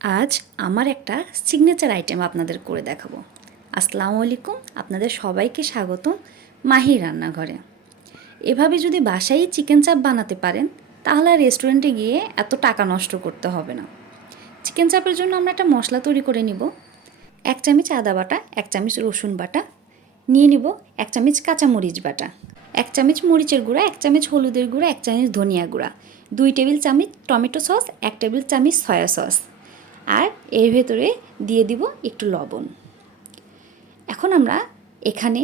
আজ আমার একটা সিগনেচার আইটেম আপনাদের করে দেখাবো। আসসালামু আলাইকুম, আপনাদের সবাইকে স্বাগতম মাহির রান্নাঘরে। এভাবে যদি বাসায় চিকেন চাপ বানাতে পারেন তাহলে আর রেস্টুরেন্টে গিয়ে এত টাকা নষ্ট করতে হবে না। চিকেন চাপের জন্য আমরা একটা মশলা তৈরি করে নিব। 1 চামচ আদা বাটা, 1 চামচ রসুন বাটা, নিয়ে নিব 1 চামচ কাঁচামরিচ বাটা, 1 চামচ মরিচের গুঁড়া, 1 চামচ হলুদের গুঁড়া, 1 চামচ ধনিয়া গুঁড়া, 2 টেবিল চামচ টমেটো সস, 1 টেবিল চামচ সয়া সস, আর এর ভেতরে দিয়ে দিব একটু লবণ। এখন আমরা এখানে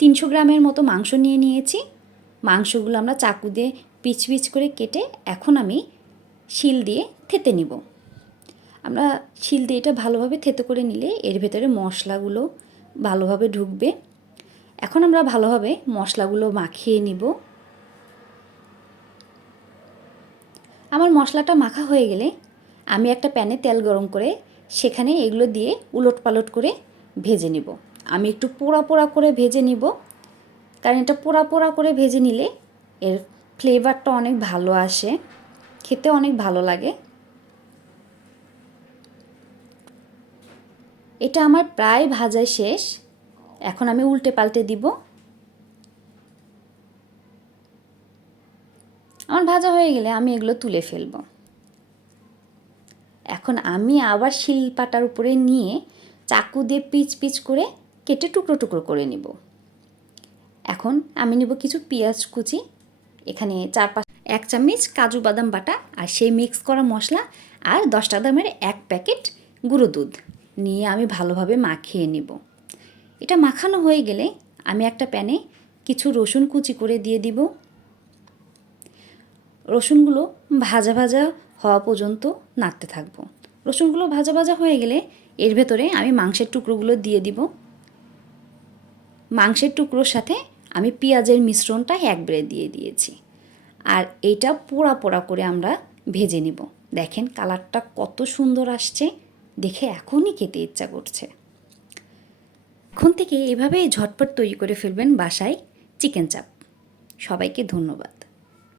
300 গ্রামের মতো মাংস নিয়ে নিয়েছি। মাংসগুলো আমরা চাকু দিয়ে পিচ পিচ করে কেটে এখন আমি শিল দিয়ে থেতে নিব। আমরা শিল দিয়ে এটা ভালোভাবে থেতে করে নিলে এর ভেতরে মশলাগুলো ভালোভাবে ঢুকবে। এখন আমরা ভালোভাবে মশলাগুলো মাখিয়ে নিব। আমার মশলাটা মাখা হয়ে গেলে আমি একটা প্যানে তেল গরম করে সেখানে এগুলো দিয়ে উলট পালট করে ভেজে নিব। আমি একটু পোড়া পোড়া করে ভেজে নিব, কারণ এটা পোড়া পোড়া করে ভেজে নিলে এর ফ্লেভারটা অনেক ভালো আসে, খেতে অনেক ভালো লাগে। এটা আমার প্রায় ভাজা শেষ। এখন আমি উল্টে পাল্টে দিব। আমার ভাজা হয়ে গেলে আমি এগুলো তুলে ফেলব। এখন আমি আবার শিলপাটার উপরে নিয়ে চাকু দিয়ে পিচ পিচ করে কেটে টুকরো টুকরো করে নিব। এখন আমি নেব কিছু পেঁয়াজ কুচি, এখানে 1 চামচ কাজু বাদাম বাটা, আর সেই মিক্স করা মশলা, আর 10টা দামের 1 প্যাকেট গুঁড়ো দুধ নিয়ে আমি ভালোভাবে মাখিয়ে নিব। এটা মাখানো হয়ে গেলে আমি একটা প্যানে কিছু রসুন কুচি করে দিয়ে দিব। রসুনগুলো ভাজা ভাজা হওয়া পর্যন্ত নাড়তে থাকবো। রসুনগুলো ভাজা ভাজা হয়ে গেলে এর ভেতরে আমি মাংসের টুকরোগুলো দিয়ে দিব। মাংসের টুকরোর সাথে আমি পেঁয়াজের মিশ্রণটা একবারে দিয়ে দিয়েছি, আর এইটা পোড়া পোড়া করে আমরা ভেজে নিব। দেখেন কালারটা কত সুন্দর আসছে, দেখে এখনই খেতে ইচ্ছা করছে। এখন থেকে এভাবে ঝটপট তৈরি করে ফেলবেন বাসায় চিকেন চাপ। সবাইকে ধন্যবাদ।